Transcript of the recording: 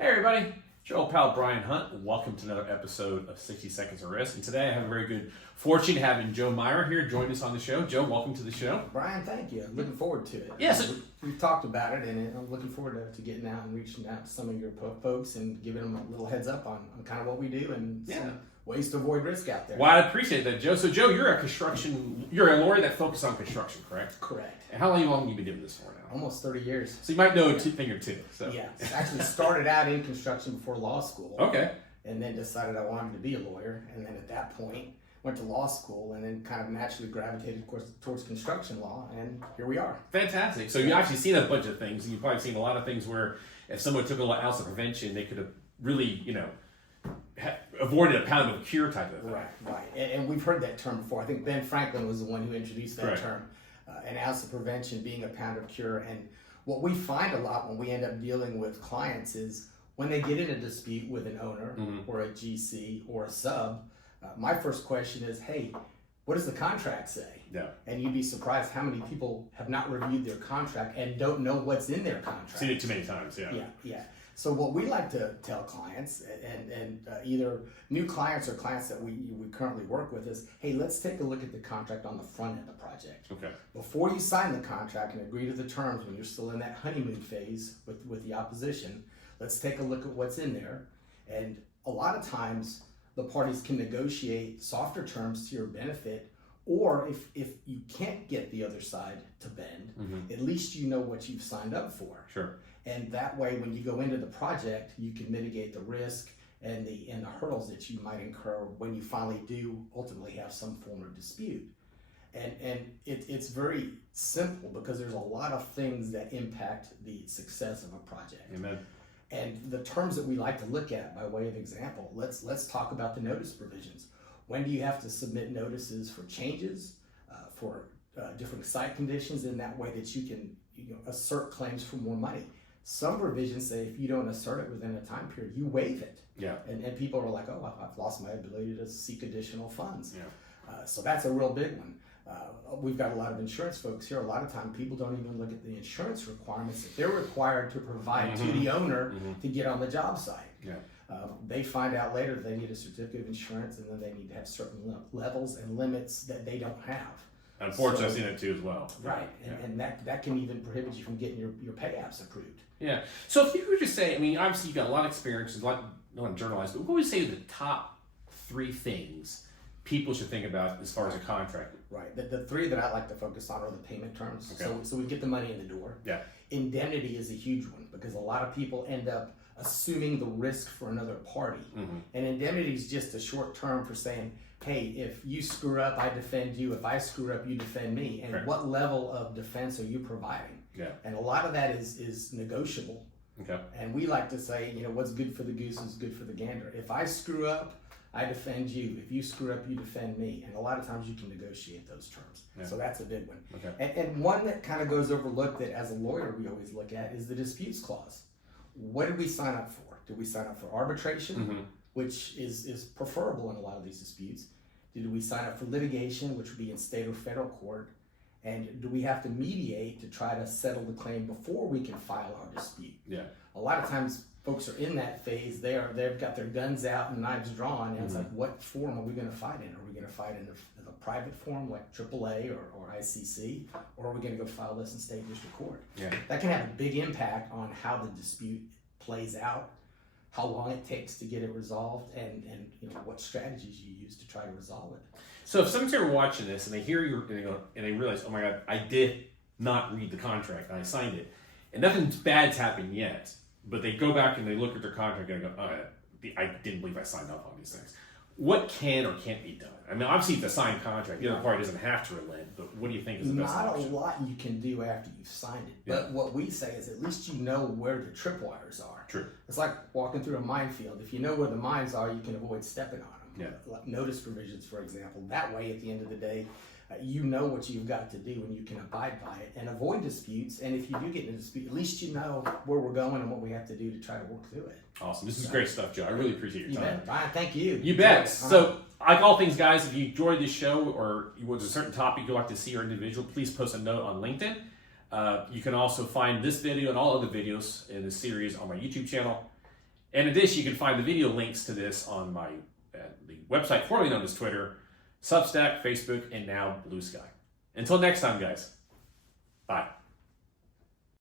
Hey everybody, Joe pal Brian Hunt. Welcome to another episode of 60 Seconds of Risk. And today I have a very good fortune having Joe Mira here join us on the show. Joe, welcome to the show. Brian, thank you. I'm looking forward to it. Yes. We've talked about it, and I'm looking forward to getting out and reaching out to some of your folks and giving them a little heads up on kind of what we do and some ways to avoid risk out there. Well, I appreciate that, Joe. So, Joe, you're a lawyer that focuses on construction, correct? Correct. And how long have you been doing this for now? Almost 30 years. So you might know a thing or two. So. Yeah. Actually started out in construction before law school. Okay. And then decided I wanted to be a lawyer. And then at that point, went to law school and then kind of naturally gravitated towards construction law. And here we are. Fantastic. So you actually seen a bunch of things. And you've probably seen a lot of things where if someone took a lot ounce of prevention, they could have really, avoided a pound of cure type of thing. Right. And we've heard that term before. I think Ben Franklin was the one who introduced that term. An ounce of prevention being a pound of cure. And what we find a lot when we end up dealing with clients is when they get in a dispute with an owner or a GC or a sub, my first question is, hey, what does the contract say? Yeah. And you'd be surprised how many people have not reviewed their contract and don't know what's in their contract. Seen it too many times, Yeah. So what we like to tell clients, and either new clients or clients that we currently work with is, hey, let's take a look at the contract on the front end of the project. Okay. Before you sign the contract and agree to the terms when you're still in that honeymoon phase with the opposition, let's take a look at what's in there. And a lot of times the parties can negotiate softer terms to your benefit, or if you can't get the other side to bend, at least you know what you've signed up for. Sure. And that way, when you go into the project, you can mitigate the risk and the hurdles that you might incur when you finally do ultimately have some form of dispute. And it's very simple because there's a lot of things that impact the success of a project. Amen. And the terms that we like to look at by way of example, let's talk about the notice provisions. When do you have to submit notices for changes, for different site conditions, in that way that you can assert claims for more money? Some provisions say if you don't assert it within a time period, you waive it. Yeah. And people are like, oh, I've lost my ability to seek additional funds. Yeah. So that's a real big one. We've got a lot of insurance folks here. A lot of time people don't even look at the insurance requirements that they're required to provide to the owner to get on the job site. Yeah. They find out later they need a certificate of insurance, and then they need to have certain levels and limits that they don't have. Unfortunately, I've seen it too as well. Right, and that can even prohibit you from getting your pay apps approved. Yeah. So if you were to say, obviously you've got a lot of experience, a lot of journalized, but what would you say are the top 3 things people should think about as far as a contract? Right. The 3 that I like to focus on are the payment terms. Okay. So we get the money in the door. Yeah. Indemnity is a huge one because a lot of people end up assuming the risk for another party. And indemnity is just a short term for saying, hey, if you screw up, I defend you. If I screw up, you defend me. And what level of defense are you providing? Yeah. And a lot of that is negotiable. Okay. And we like to say, what's good for the goose is good for the gander. If I screw up, I defend you. If you screw up, you defend me. And a lot of times you can negotiate those terms. Yeah. So that's a big one. Okay. And one that kind of goes overlooked that as a lawyer we always look at is the disputes clause. What did we sign up for? Did we sign up for arbitration, which is preferable in a lot of these disputes? Did we sign up for litigation, which would be in state or federal court? And do we have to mediate to try to settle the claim before we can file our dispute? Yeah. A lot of times folks are in that phase. They've got their guns out and knives drawn, and it's like, what form are we going to fight in? Are we going to fight in a private form like AAA or ICC, or are we going to go file this in state district court? Yeah. That can have a big impact on how the dispute plays out, how long it takes to get it resolved, and what strategies you use to try to resolve it. So if someone's ever watching this and they hear you and they realize, oh my God, I did not read the contract and I signed it, and nothing bad's happened yet, but they go back and they look at their contract and go, oh, I didn't believe I signed up on these things. What can or can't be done? Obviously it's a signed contract. The other party doesn't have to relent, but what do you think is the best option? Not a lot you can do after you've signed it. Yeah. But what we say is at least you know where the tripwires are. True. It's like walking through a minefield. If you know where the mines are, you can avoid stepping on them. Yeah. Like notice provisions, for example. That way, at the end of the day, you know what you've got to do and you can abide by it and avoid disputes. And if you do get in a dispute, at least you know where we're going and what we have to do to try to work through it. Awesome. This is great stuff, Joe. I really appreciate your time. You bet. Brian, thank you. You bet. So, like all things, guys, if you enjoyed this show or there's a certain topic you'd like to see or individual, please post a note on LinkedIn. You can also find this video and all other videos in this series on my YouTube channel. In addition, you can find the video links to this on my the website formerly known as Twitter, Substack, Facebook, and now Blue Sky. Until next time, guys. Bye.